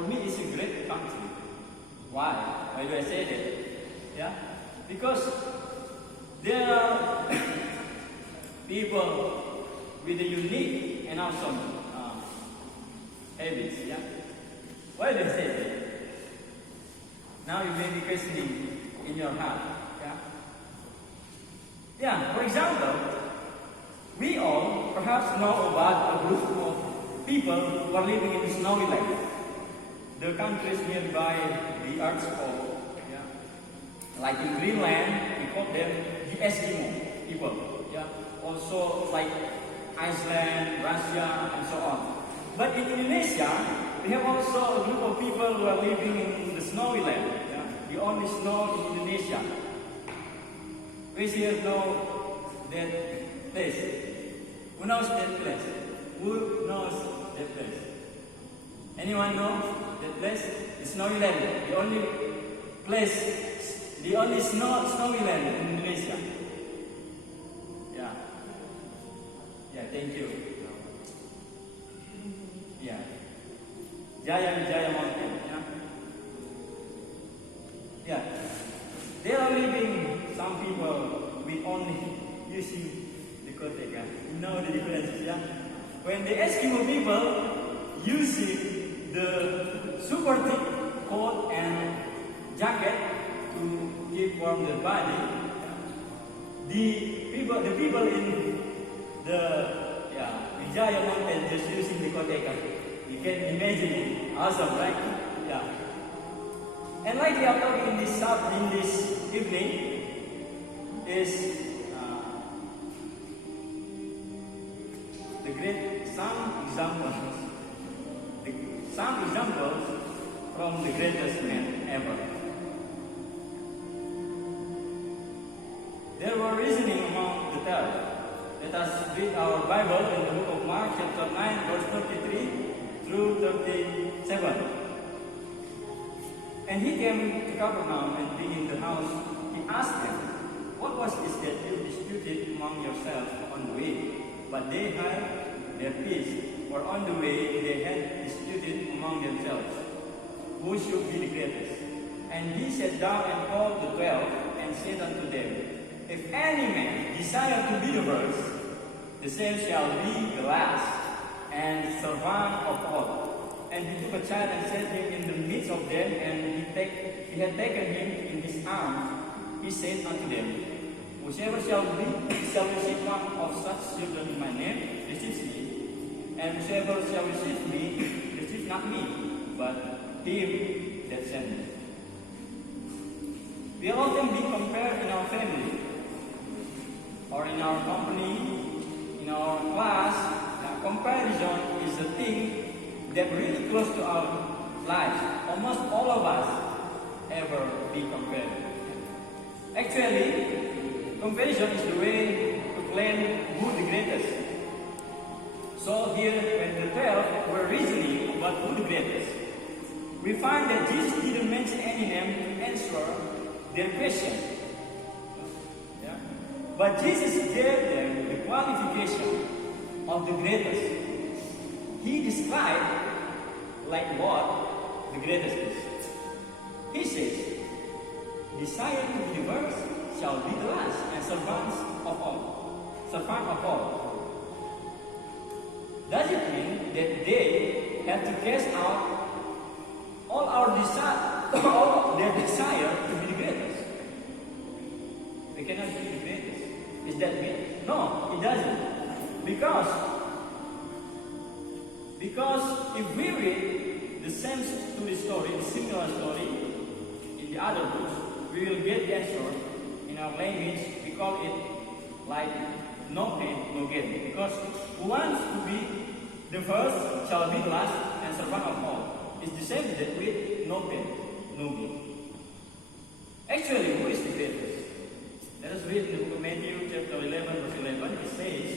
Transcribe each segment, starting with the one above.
for me, it's a great country. Why? Why do I say that? Yeah, because there are people with a unique and awesome habits. Yeah. Why do I say that? Now you may be questioning in your heart. Yeah. Yeah. For example, we all perhaps know about a group of people who are living in the snowy land. The countries nearby the Earth's pole. Yeah. Like in Greenland, we call them the Eskimo people. Yeah. Also like Iceland, Russia, and so on. But in Indonesia, we have also a group of people who are living in the snowy land. Yeah? The only snow in Indonesia. We here know that place. Who knows that place? Who knows that place? Anyone knows that place? The snowy land. The only place, the only snowy land in Indonesia. Yeah. Yeah, thank you. Yeah. Jaya Mountain. Yeah. Yeah. They are living, some people with only using the koteka. You know the differences, yeah? When the Eskimo people using the super thick coat and jacket to keep warm their body, the people in the Jaya Mountain just using the koteka. You can imagine it. Awesome, right? Yeah. And like we are talking in this evening is the great some examples from the greatest man ever. There were reasoning among the 12. Let us read our Bible in the book of Mark, chapter 9, verse 33 through 37. And he came to Capernaum, and being in the house, he asked them, "What was this that you disputed among yourselves on the way?" But they had their peace, for on the way they had disputed among themselves, who should be the greatest. And he sat down and called the 12, and said unto them, "If any man desire to be the first, the same shall be the last, and servant of all." And he took a child and set him in the midst of them, and he had taken him in his arms. He said unto them, "Whosoever shall receive one of such children in my name, receives me. And whosoever shall receive me, receives not me, but him that sent me." We are often being compared in our family, or in our company, in our class. Comparison is a thing that really close to our lives. Almost all of us ever be compared. Actually, comparison is the way to claim who the greatest. So here, when the 12 were reasoning about who the greatest, we find that Jesus didn't mention any name to answer their question. Yeah? But Jesus gave them the qualification of the greatest. He described like what the greatest is. He says, "Desire to be the first shall be the last, and servant of all." Does it mean that they have to cast out all of their desire to be the greatest? We cannot be the greatest. Is that mean? No, it doesn't. Because if we read the same story, the similar story in the other books, we will get the answer in our language. We call it like no pain, no gain. Because who wants to be the first shall be the last, and servant of all. It's the same that with no pain, no gain. Actually, who is the greatest? Let us read in the book of Matthew, chapter 11, verse 11. It says,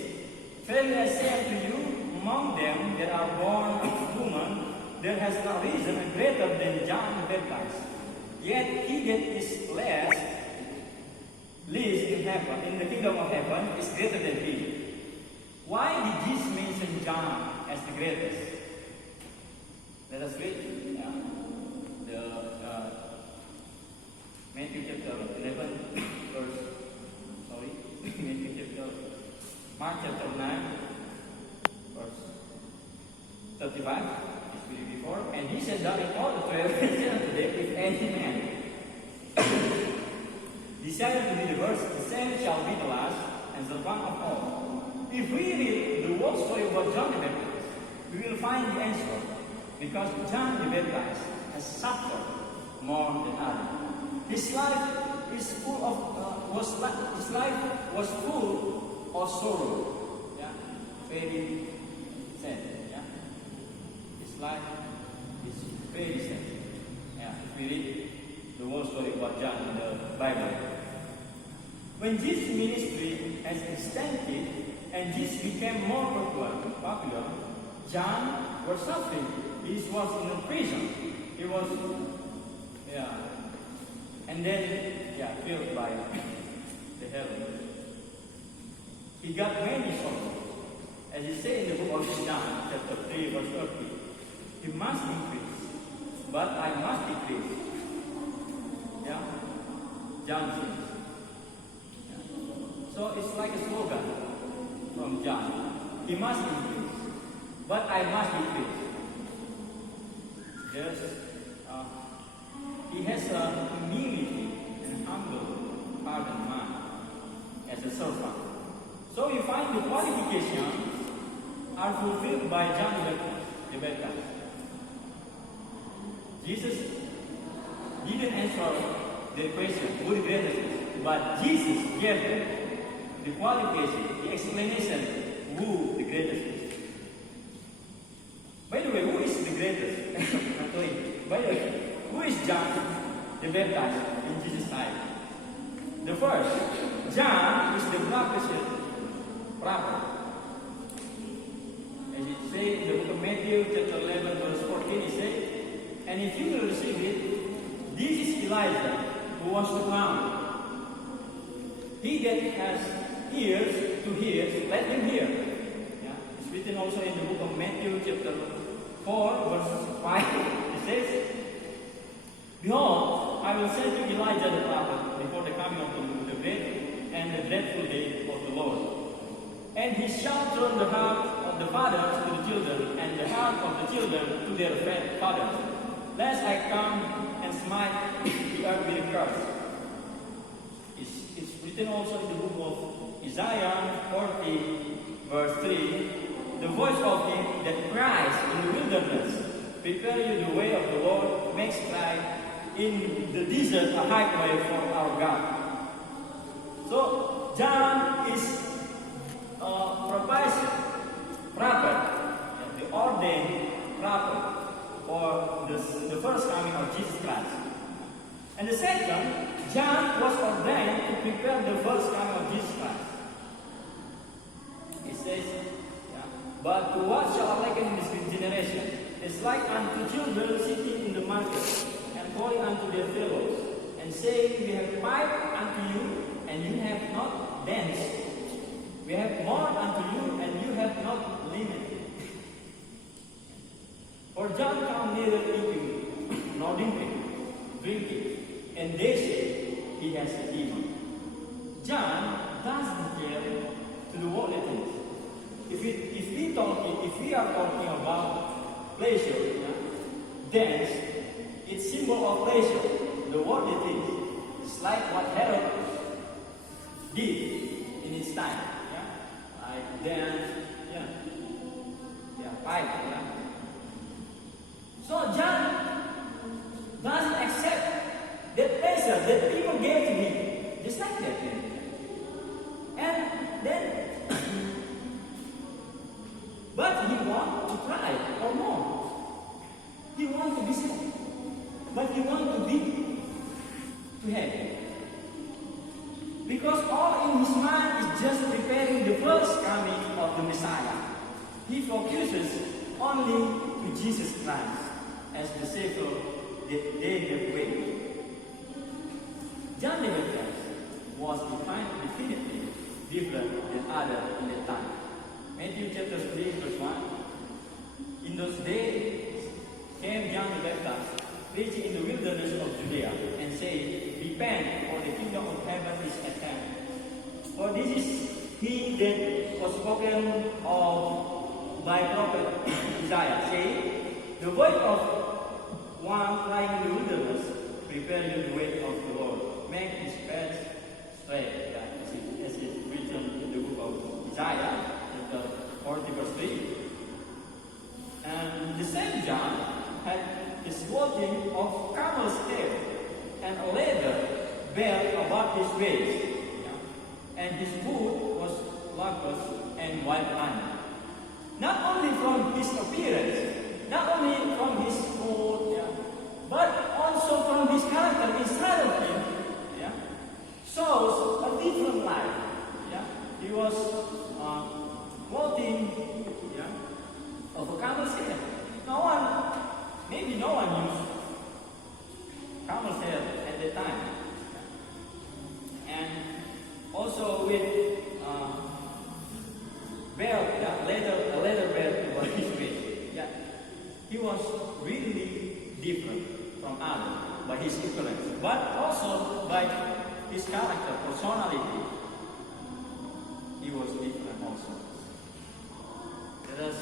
"Verily I say unto you, among them that are born of woman, there has not risen a greater than John the Baptist. Yet he that is least in heaven, in the kingdom of heaven, is greater than he." Why did Jesus mention John as the greatest? Let us read. Yeah. Matthew chapter 11, verse, sorry, Mark chapter 9, verse 35, it's really before, and he said that in all the 12, and said unto them, if any man desire to be the first, the same shall be the last, and the one of all. If we read the whole story about John the Baptist, we will find the answer, because John the Baptist has suffered more than others. His life is full of his life was full of sorrow. Yeah, very sad. Yeah, his life is very sad. Yeah, if we read the whole story about John in the Bible. When Jesus' ministry has extended and Jesus became more popular, John was suffering. He was in a prison. He was, and then, killed by the heaven. He got many sorrows. As he said in the book of John, chapter 3, verse 30, he must increase, but I must decrease. Yeah? John says. Yeah. So it's like a slogan from John. He must increase, but I must decrease. Yes. He has a humility and humble heart and mind as a servant. So you find the qualifications are fulfilled by John the Baptist. Jesus didn't answer their question, who the greatest is, but Jesus gave them the qualification, the explanation, who the greatest is. By the way, who is the greatest? By the way, who is John the Baptist in Jesus' time? The first, John is the prophet. As it says in the book of Matthew, chapter 11, verse 14, it says, and if you will receive it, this is Elijah who was to come. He that has ears to hear, let him hear. Yeah. It's written also in the book of Matthew, chapter 4, verse 5. It says, behold, I will send you Elijah the prophet before the coming of the great and the dreadful day of the Lord. And he shall turn the heart of the fathers to the children, and the heart of the children to their fathers, lest I come and smite the earth with a curse. It's written also in the book of Isaiah 40, verse 3, the voice of him that cries in the wilderness, prepare you the way of the Lord, make straight in the desert a highway for our God. So John is prophet, the ordained prophet for the first coming of Jesus Christ. And the second, John was ordained to prepare the first coming of Jesus Christ. It says, but to what shall I liken this generation? It's like unto children sitting in the market and calling unto their fellows, and saying, we have piped unto you, and you have not danced. We have mourned unto you, and you have not lamented. For John come neither eating nor drinking, and they say he has a demon. John doesn't care to the worldly things. If we are talking about pleasure, dance, it's symbol of pleasure. The worldly things. It's like what Herod did in his time. Like dance, pipe. So John doesn't accept that pleasure that people gave to him, just like that. And then, but he wants to cry or more. He wants to be sad, but he wants to be to heaven. Because all in his mind is just preparing the first coming of the Messiah. He focuses only to Jesus Christ as the Savior that they have waited. John the Baptist was definitely different than others in that time. Matthew chapter 3, verse 1. In those days came John the Baptist, preaching in the wilderness of Judea, and saying, repent repent, for the kingdom of heaven is at hand. For this is he that was spoken of by prophet Isaiah, saying, the voice of one crying in the wilderness, prepare you the way of the Lord, make his path straight. As it written in the book of Isaiah, chapter 40, verse 3. And the same John had his clothing of camel's hair and a leather belt about his waist, and his food was locusts and wild honey. Not only from his appearance, not only from his food, but also from his character inside of him, shows a different life. He was clothing of a camel's hair. Maybe no one used camel's hair at that time. And also with belt, a leather belt about his waist. He was really different from others by his appearance, but also by his character, personality. He was different also. Let us